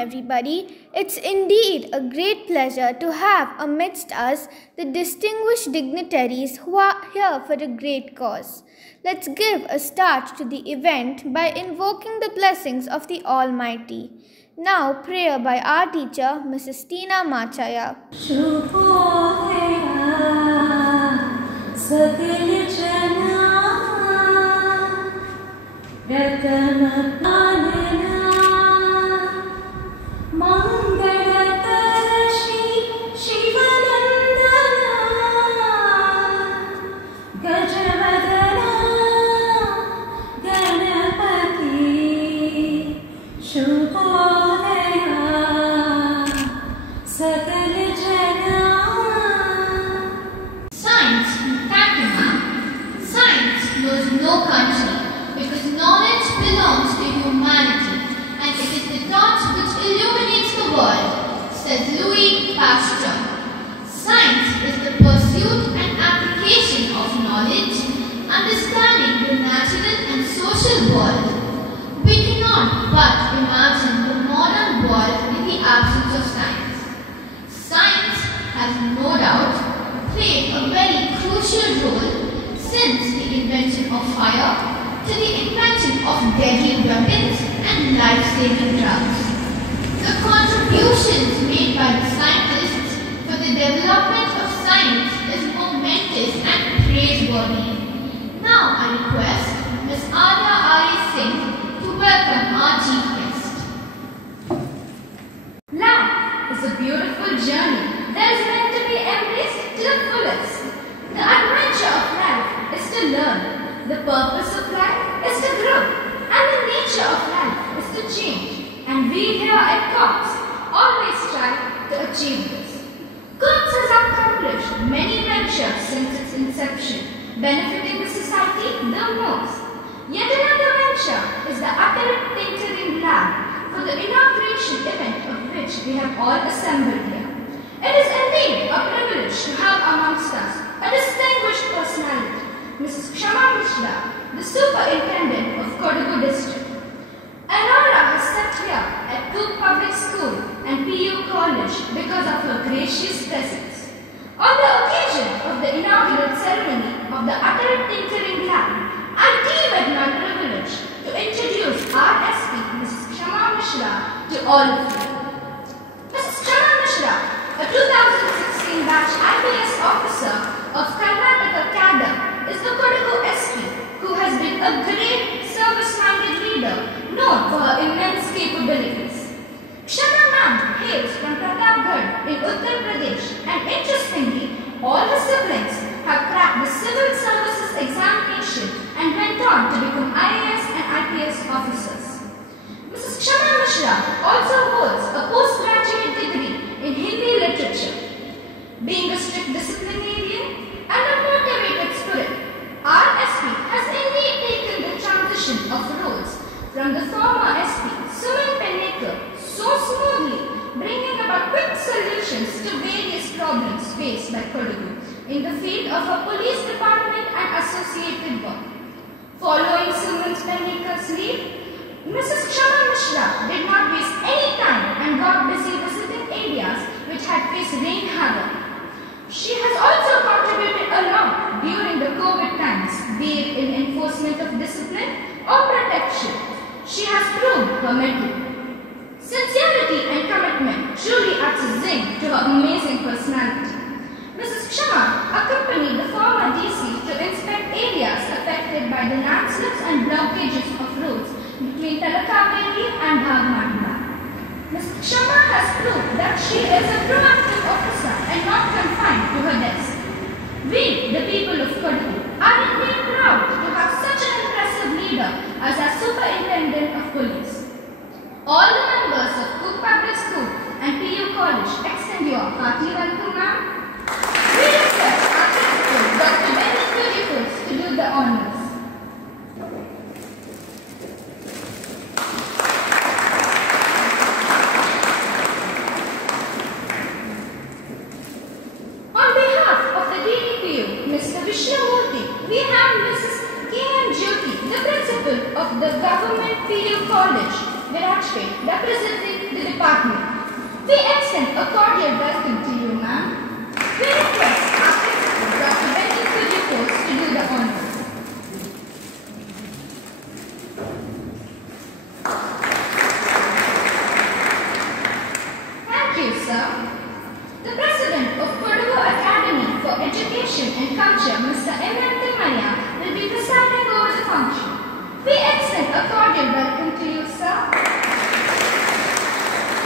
everybody. It's indeed a great pleasure to have amidst us the distinguished dignitaries who are here for a great cause. Let's give a start to the event by invoking the blessings of the Almighty. Now, prayer by our teacher, Mrs. Tina Machaya. No country, because knowledge belongs to humanity, and it is the thought which illuminates the world, says Louis Pasteur. Science is the pursuit and application of knowledge, understanding the natural and social world. We cannot but imagine the modern world in the absence of science. Science has no doubt played a very crucial role since the invention of fire to the invention of deadly weapons and life-saving drugs. The contributions made by the scientists for the development of science is momentous and praiseworthy. Now I request Ms. Arya R.A. Singh to welcome our chief guest. Life is a beautiful journey that is meant to be embraced to the fullest. The adventure of life is to learn, the purpose of life is to grow, and the nature of life is to change. And we here at Coorg always strive to achieve this. Coorg has accomplished many ventures since its inception, benefiting the society the most. Yet another venture is the Atal Tinkering Lab for the inauguration event of which we have all assembled here. It is indeed a privilege to have amongst us a distinguished personality, Mrs. Kshama Mishra, the Superintendent of Coorg District. Aurora has sat here at Coorg Public School and PU College because of her gracious presence. On the occasion of the inaugural ceremony of the Atal Tinkering Lab, I deem it my privilege to introduce our SP, Mrs. Kshama Mishra, to all of you. Mrs. Kshama Mishra, a 2016 batch IPS officer of Karnataka cadre, is the Coorg SP who has been a great service-minded leader known for her immense capabilities. Kshama ma'am hails from Pratapgarh in Uttar Pradesh, and interestingly, all her siblings have cracked the civil services examination and went on to become IAS and IPS officers. Mrs. Kshama Mishra also holds a postgraduate degree in Hindi literature. Being a strict disciplinarian and a motivated spirit, our SP has indeed taken the transition of roles from the former SP, Suman Pennekar, so smoothly, bringing about quick solutions to various problems faced by Coorg in the field of her police department and associated work. Following Suman Pennekar's lead, Mrs. Kshama Mishra did not waste any time and got busy visiting areas which had faced rain havoc. She has also contributed a lot during the COVID times, be it in enforcement of discipline or protection. She has proved her mettle. Sincerity and commitment truly adds a zing to her amazing personality. Mrs. Kshama accompanied the former DC to inspect areas affected by the landslips and blockages of roads between Talakaveri and Bhagmandla. Mrs. Kshama has proved that she is a proactive officer and not confined to her desk. We, the people of Coorg, are indeed proud to have such an impressive leader as our Superintendent of Police. All the members of Coorg Public School and PU College extend your hearty welcome, ma'am. We request our principal, Dr. Benny Beautifuls, to do the honors. On behalf of the DDPU, Mr. Vishnamurthy, we have Mrs. K.M. Jyoti, the principal of the Government PU College, Virajpet, representing the department. department. We extend a cordial welcome to you, ma'am. We request our principal, Dr. Benny, to do the honors. Thank you, sir. The President of Coorg Academy for Education and Culture, Mr. M.M. Timaya, will be presiding over the function. We extend a cordial welcome to you, sir.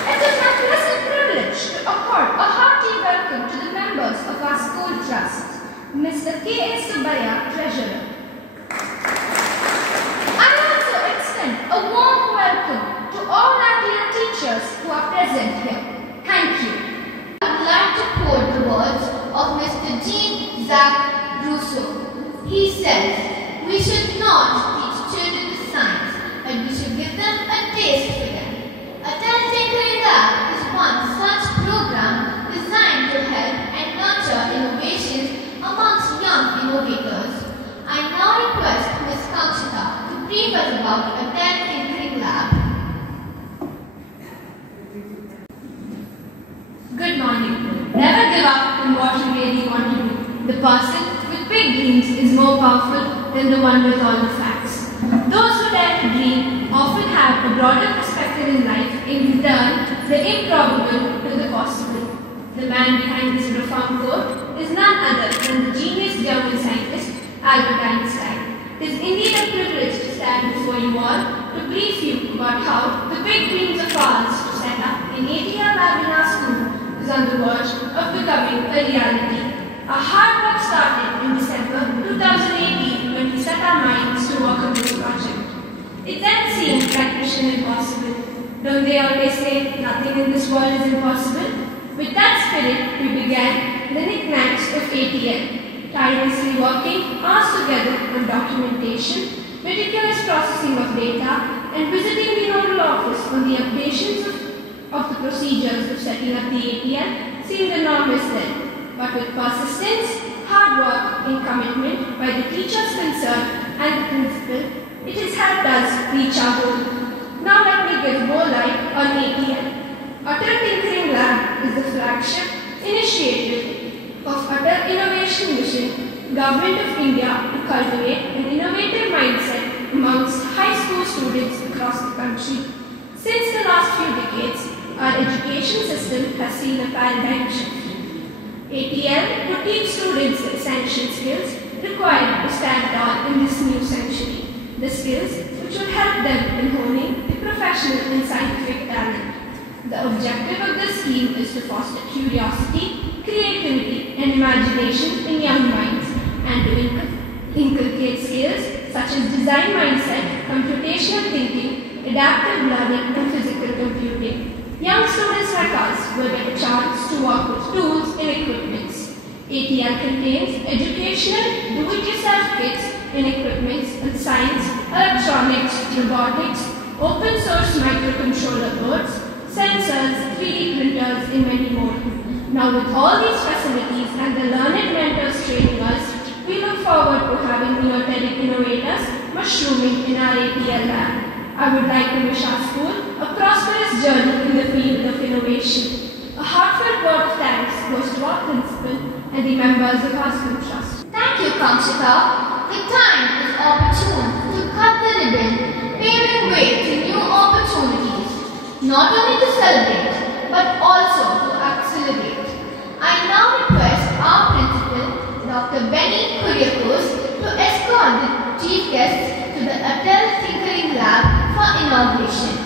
It is my pleasant privilege to accord a hearty welcome to the members of our school trust, Mr. K.A. Subaya, Treasurer. I also extend a warm welcome to all our dear teachers who are present here. Thank you. I would like to quote the words of Mr. Jean-Jacques Rousseau. He says, "We should not teach children the science, but we should give them a taste for them." Atal Tinkering Lab is one such program designed to help and nurture innovations amongst young innovators. I now request Ms. Kamshita to brief us about Atal Tinkering Lab. Good morning. Never give up on what you really want to do. The person with big dreams is more powerful than the one with all the facts. Those who dare to dream often have a broader perspective in life, in return the improbable to the possible. The man behind this profound quote is none other than the genius German scientist Albert Einstein. It is indeed a privilege to stand before you all to brief you about how the big dreams of ours to set up an ATL lab in our school is on the verge of becoming a reality. Our hard work started in December 2018 when we set our minds to work on this project. It then seemed like mission impossible. Don't they always say nothing in this world is impossible? With that spirit, we began the knickknacks of ATL, tirelessly working hours together on documentation, meticulous processing of data, and visiting the nodal office on the updations of the procedures of setting up the ATL seemed enormous then. But with persistence, hard work, and commitment by the teachers concerned and the principal, it has helped us reach our goal. Now let me give more light on ATL. Atal Tinkering Lab is the flagship initiative of Atal Innovation Mission, Government of India, to cultivate an innovative mindset amongst high school students across the country. Since the last few decades, our education system has seen a paradigm shift. ATL would teach students the essential skills required to stand tall in this new century. The skills which would help them in honing the professional and scientific talent. The objective of this scheme is to foster curiosity, creativity, and imagination in young minds, and to inculcate skills such as design mindset, computational thinking, adaptive learning, and physical computing. Young students like us will get a chance to work with tools and equipments. ATL contains educational, do-it-yourself kits and equipments in science, electronics, robotics, open source microcontroller boards, sensors, 3D printers, and many more. Now with all these facilities and the learned mentors training us, we look forward to having innovative innovators mushrooming in our ATL lab. I would like to wish our school a prosperous journey in the field of innovation. A heartfelt word of thanks goes to our principal and the members of our school trust. Thank you, Kamshita. The time is opportune to cut the ribbon, paving way to new opportunities, not only to celebrate, but also to accelerate. I now request our principal, Dr. Benny Kuriakos, to escort the chief guests to the Atal Tinkering Lab for inauguration.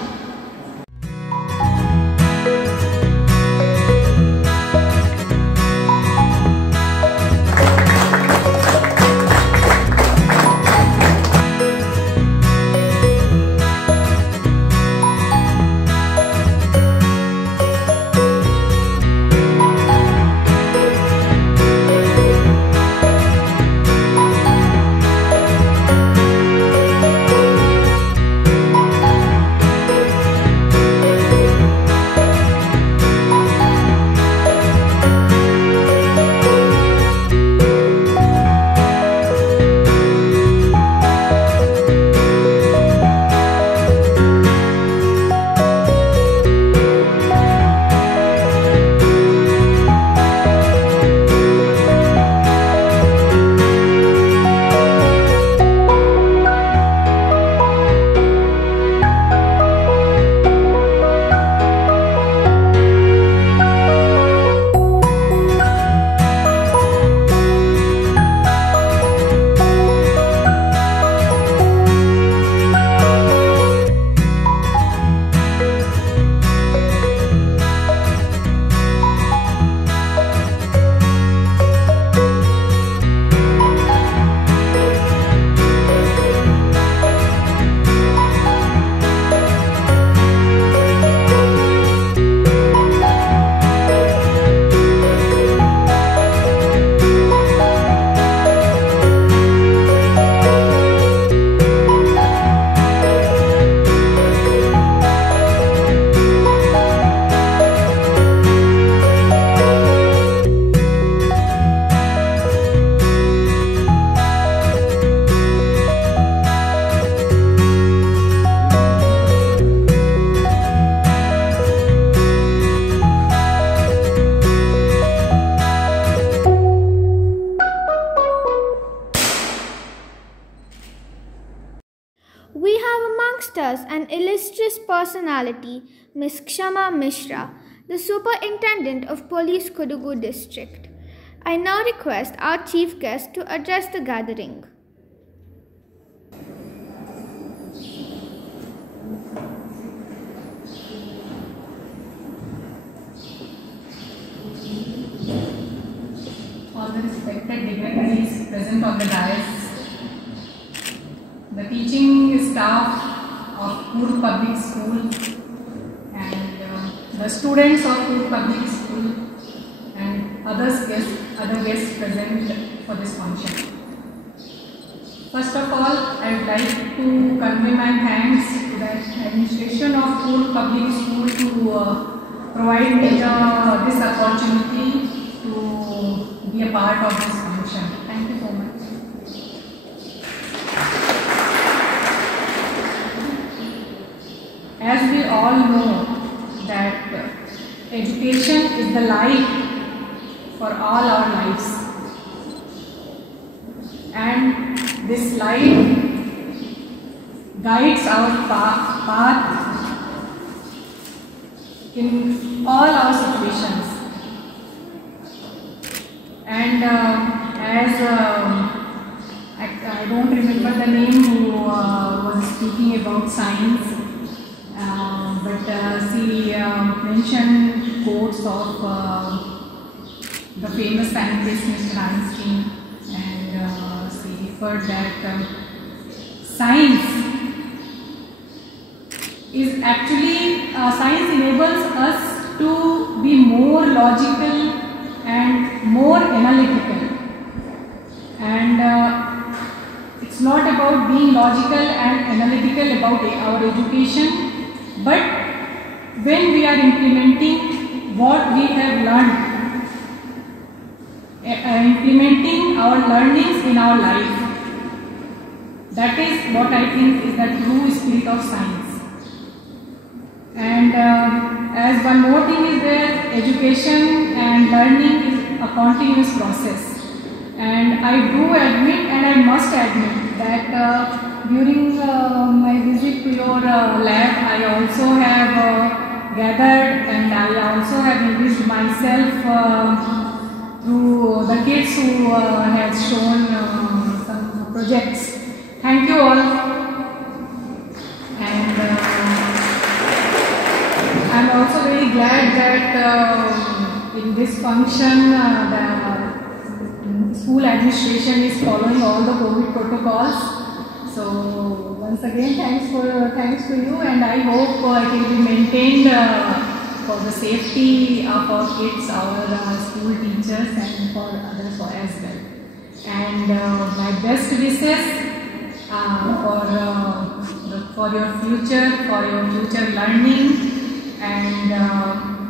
illustrious personality, Ms. Kshama Mishra, the Superintendent of Police Kodagu District. I now request our chief guest to address the gathering. All the respected dignitaries present on the dais, the teaching staff of Coorg Public School and the students of Coorg Public School and other guests present for this function. First of all, I would like to convey my thanks to the administration of Coorg Public School to provide me this opportunity to be a part of this function. Thank you so much. As we all know that education is the life for all our lives, and this life guides our path in all our situations. And I don't remember the name who was speaking about science, but she mentioned quotes of the famous scientist Mr. Einstein, and she referred that science is actually, science enables us to be more logical and more analytical, and it's not about being logical and analytical about our education, but when we are implementing what we have learned, implementing our learnings in our life. That is what I think is the true spirit of science. And as one more thing is there, education and learning is a continuous process. And I do admit, and I must admit, that during my visit to your lab, I also have gathered, and I also have enriched myself through the kids who have shown some projects. Thank you all. And I'm also very glad that in this function the school administration is following all the COVID protocols. So once again, thanks to you, and I hope it will be maintained for the safety of our kids, our school teachers, and for others as well. And my best wishes for your future learning, and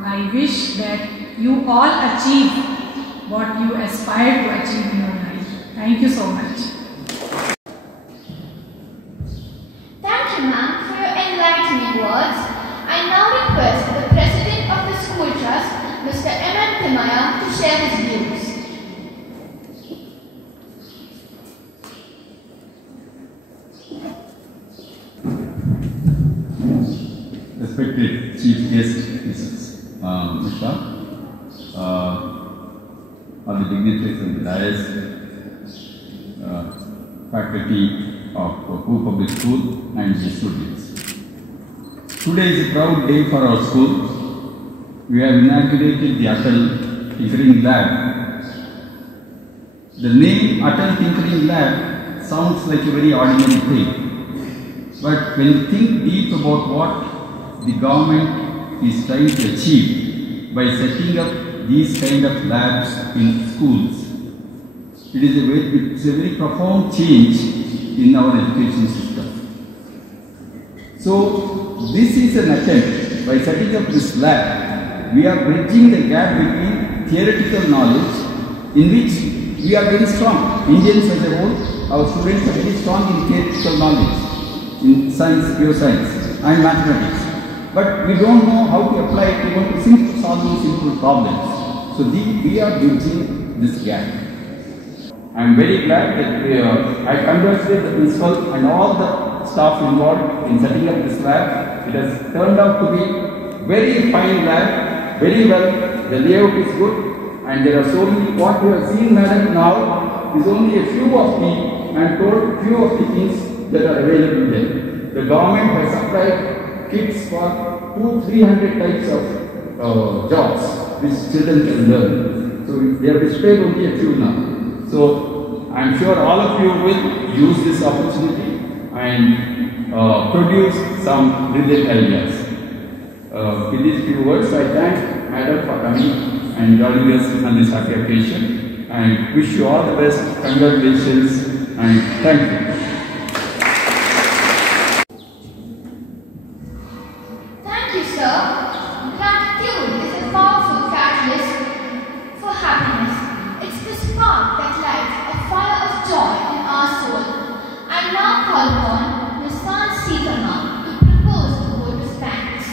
I wish that you all achieve what you aspire to achieve in your life. Thank you so much. Thank you, ma'am, for your enlightening words. I now request the President of the School Trust, Mr. M. Timaya, to share his views. Respected Chief Guest, Mrs. Mishra, all the dignitaries of the dais, faculty of Coorg Public School, and the students. Today is a proud day for our school. We have inaugurated the Atal Tinkering Lab. The name Atal Tinkering Lab sounds like a very ordinary thing. But when you think deep about what the government is trying to achieve by setting up these kind of labs in schools, it's a very profound change in our education system. So this is an attempt. By setting up this lab, we are bridging the gap between theoretical knowledge, in which we are very strong. Indians as a whole, our students are very strong in theoretical knowledge, in science, pure science and mathematics. But we don't know how to apply it even to solving simple problems. So we are bridging this gap. I am very glad that I congratulate the principal and all the staff involved in setting up this lab. It has turned out to be very fine lab, very well. The layout is good, and there are so many. What you have seen, madam, now is only a few of the and told few of the things that are available there. The government has supplied kits for 200-300 types of jobs which children can learn. So they have displayed only a few now. So I am sure all of you will use this opportunity and produce some brilliant ideas. With these few words, I thank Madam for coming and joining us on this happy occasion, and wish you all the best. Congratulations and thank you. Thank you, sir. Gratitude is a powerful catalyst for happiness. It's the spark that lights a fire of joy in our soul. I now call upon Ms. Sitama to propose the vote of thanks.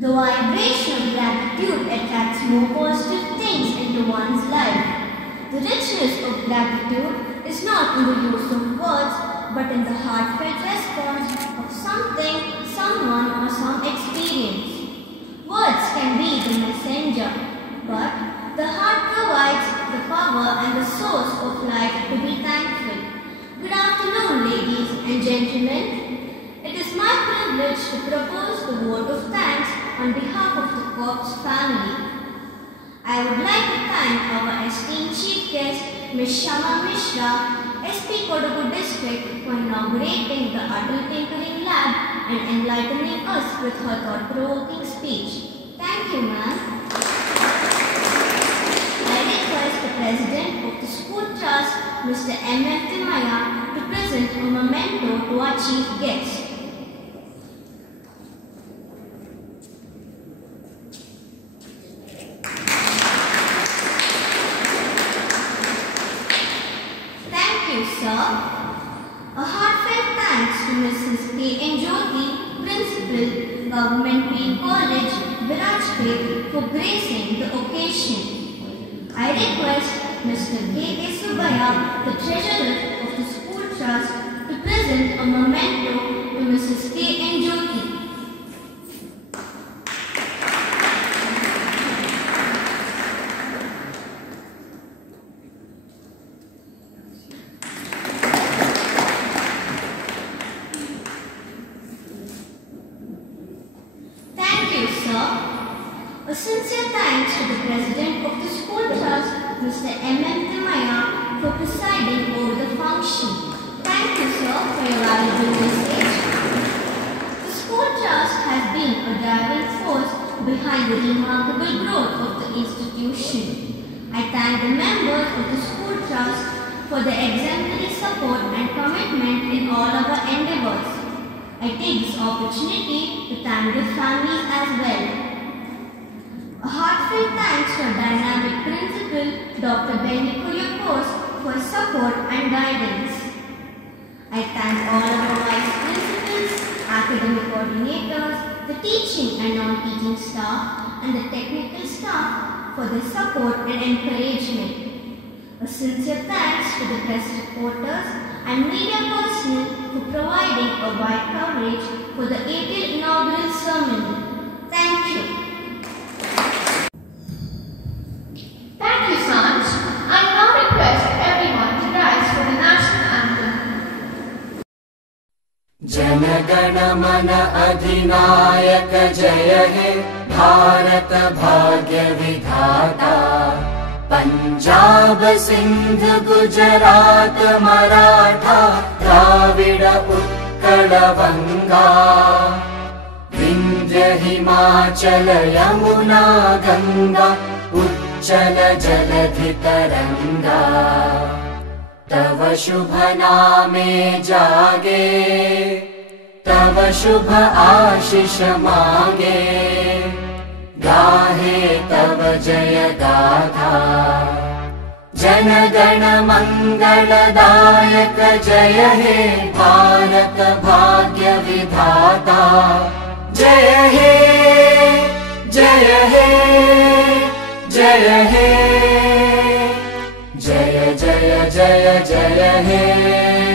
The vibration of gratitude attracts more positive things into one's life. The richness of gratitude is not in the use of words, but in the heartfelt response of something, someone, or some experience. Words can be the messenger, but the heart provides the power and the source of life to be thankful. Good afternoon, ladies and gentlemen. It is my privilege to propose the vote of thanks on behalf of the Coorg family. I would like to thank our esteemed chief guest, Ms. Shama Mishra, SP Kodagu district, for inaugurating the Atal Tinkering Lab and enlightening us with her thought-provoking speech. Thank you, ma'am. I request the President of the School Trust, Mr. M.F. Timaya, to present a memento to our chief guest. Sir. A heartfelt thanks to Mrs. K. Jyoti, Principal, Government Green College, Virajpet, for gracing the occasion. I request Mr. K. Subaya, the Treasurer of the School Trust, to present a memento to Mrs. K. Jyoti. A sincere thanks to the President of the School Trust, Mr. M.M. Timaya, for presiding over the function. Thank you, sir, for your valuable message. The School Trust has been a driving force behind the remarkable growth of the institution. I thank the members of the School Trust for their exemplary support and commitment in all our endeavors. I take this opportunity to thank the families as well. A heartfelt thanks to our dynamic principal, Dr. Gonikoppal, for his support and guidance. I thank all of our vice principals, academic coordinators, the teaching and non-teaching staff, and the technical staff for their support and encouragement. A sincere thanks to the press reporters and media personnel for providing a wide coverage for the Atal inaugural ceremony. Thank you. Thank you, Sanj. I now request everyone to rise for the national anthem. Jana Mana Adhinayak Jaya He Bharat Bhagya Vidhata Punjab Sindh Gujarat Maratha Dravida Utkala Vanga Vindhya Himachala Yamuna Ganga चल जलधि तरंगा तव शुभ नामे जागे तव शुभ आशीष मांगे गाहे तव जय गाथा जन गण मंगलदायक जय हे भारत भाग्य विधाता जय हे जय हे जय हे जय हे